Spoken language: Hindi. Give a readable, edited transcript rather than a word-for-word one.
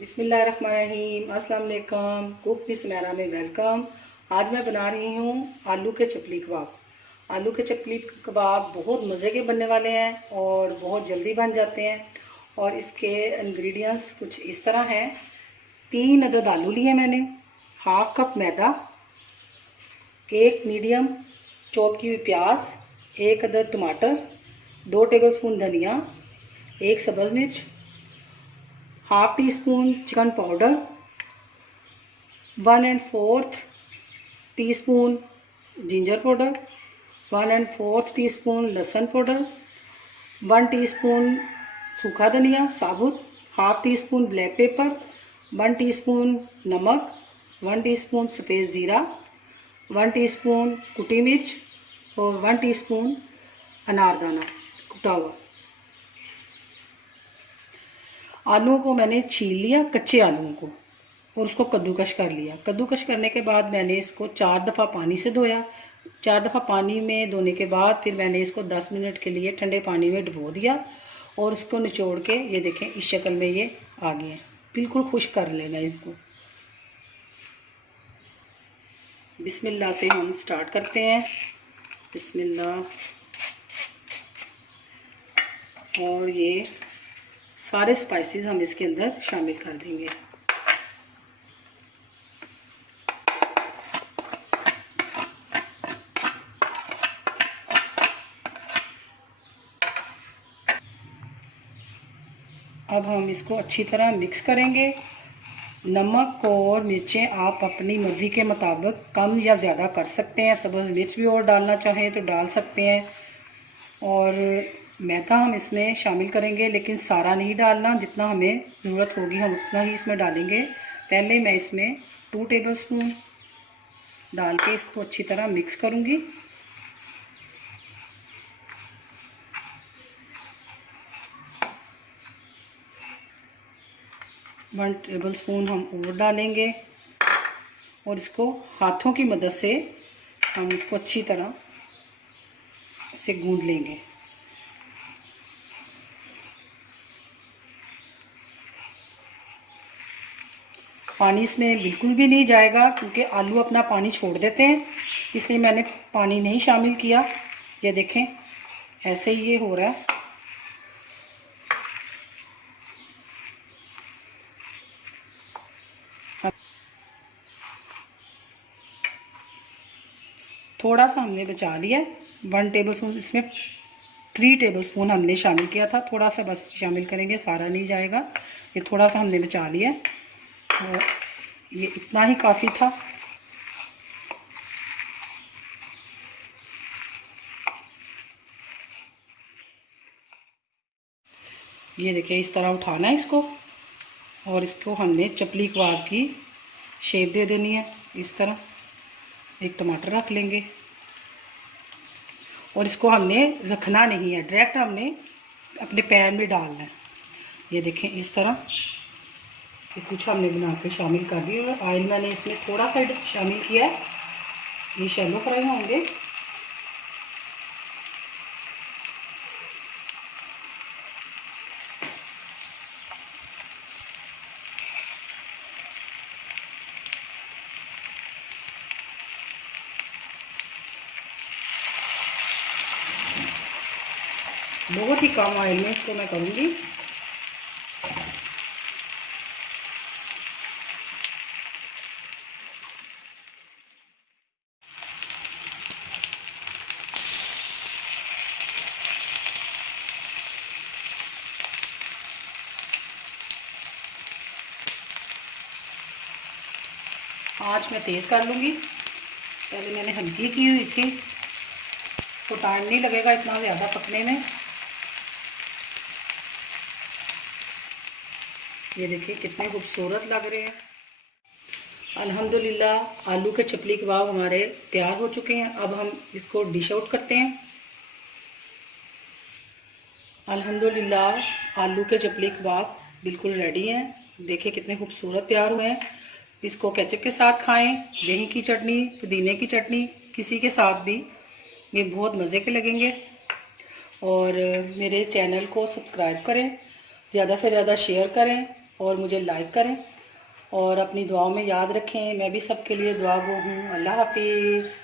बिस्मिल्लाहिर्रहमानिर्रहीम। अस्सलाम वालेकुम। कुक विद सुनैरा में वेलकम। आज मैं बना रही हूँ आलू के चपली कबाब। आलू के चपली कबाब बहुत मज़े के बनने वाले हैं और बहुत जल्दी बन जाते हैं। और इसके इंग्रेडिएंट्स कुछ इस तरह हैं। 3 अदद आलू लिए मैंने, हाफ कप मैदा, 1 मीडियम चॉप की हुई प्याज, 1 अदद टमाटर, 2 टेबलस्पून धनिया, 1 सब्ज़ मिर्च, half tea spoon chicken powder, 1 1/4 teaspoon ginger powder, 1 1/4 teaspoon लहसुन पाउडर, 1 टीस्पून सूखा धनिया साबुत, half tea spoon black pepper, 1 teaspoon नमक, 1 टीस्पून सफ़ेद ज़ीरा, 1 टीस्पून कुटी मिर्च और 1 टीस्पून अनारदाना कुटा हुआ। आलूओं को मैंने छील लिया, कच्चे आलूओं को, और उसको कद्दूकश कर लिया। कद्दूकश करने के बाद मैंने इसको 4 दफ़ा पानी से धोया। 4 दफ़ा पानी में धोने के बाद फिर मैंने इसको 10 मिनट के लिए ठंडे पानी में डुबो दिया और उसको निचोड़ के ये देखें इस शक्ल में ये आ गए हैं। बिल्कुल खुश्क कर लेना इसको। बिस्मिल्लाह से हम स्टार्ट करते हैं। बिस्मिल्लाह। और ये सारे स्पाइसेस हम इसके अंदर शामिल कर देंगे। अब हम इसको अच्छी तरह मिक्स करेंगे। नमक और मिर्चें आप अपनी मर्ज़ी के मुताबिक कम या ज़्यादा कर सकते हैं। सब्ज़ मिर्च भी और डालना चाहें तो डाल सकते हैं। और मैदा हम इसमें शामिल करेंगे, लेकिन सारा नहीं डालना, जितना हमें ज़रूरत होगी हम उतना ही इसमें डालेंगे। पहले मैं इसमें 2 टेबलस्पून डाल के इसको अच्छी तरह मिक्स करूँगी। वन टेबलस्पून हम और डालेंगे और इसको हाथों की मदद से हम इसको अच्छी तरह से गूंद लेंगे। पानी इसमें बिल्कुल भी नहीं जाएगा क्योंकि आलू अपना पानी छोड़ देते हैं, इसलिए मैंने पानी नहीं शामिल किया। ये देखें ऐसे ही ये हो रहा है। थोड़ा सा हमने बचा लिया। 1 टेबलस्पून, इसमें 3 टेबलस्पून हमने शामिल किया था। थोड़ा सा बस शामिल करेंगे, सारा नहीं जाएगा। ये थोड़ा सा हमने बचा लिया और ये इतना ही काफ़ी था। ये देखिए इस तरह उठाना है इसको और इसको हमने चपली कबाब की शेप दे देनी है। इस तरह एक टमाटर रख लेंगे और इसको हमने रखना नहीं है, डायरेक्ट हमने अपने पैन में डालना है। ये देखें इस तरह ये कुछ हमने बना के शामिल कर दिया। ऑयल मैंने इसमें थोड़ा सा शामिल किया है, ये शैलो फ्राई होंगे। बहुत ही कम ऑयल में इसको मैं करूँगी। आँच मैं तेज़ कर लूँगी। पहले मैंने हल्की की हुई थी तो टाइम नहीं लगेगा इतना ज़्यादा पकने में। ये देखिए कितने खूबसूरत लग रहे हैं। अल्हम्दुलिल्लाह आलू के चपली कबाब हमारे तैयार हो चुके हैं। अब हम इसको डिश आउट करते हैं। अल्हम्दुलिल्लाह आलू के चपली कबाब बिल्कुल रेडी हैं। देखिए कितने खूबसूरत तैयार हुए हैं। इसको केचप के साथ खाएं, दही की चटनी, पुदीने की चटनी, किसी के साथ भी ये बहुत मज़े के लगेंगे। और मेरे चैनल को सब्सक्राइब करें, ज़्यादा से ज़्यादा शेयर करें और मुझे लाइक करें और अपनी दुआओं में याद रखें। मैं भी सबके लिए दुआ गो हूँ। अल्लाह हाफिज़।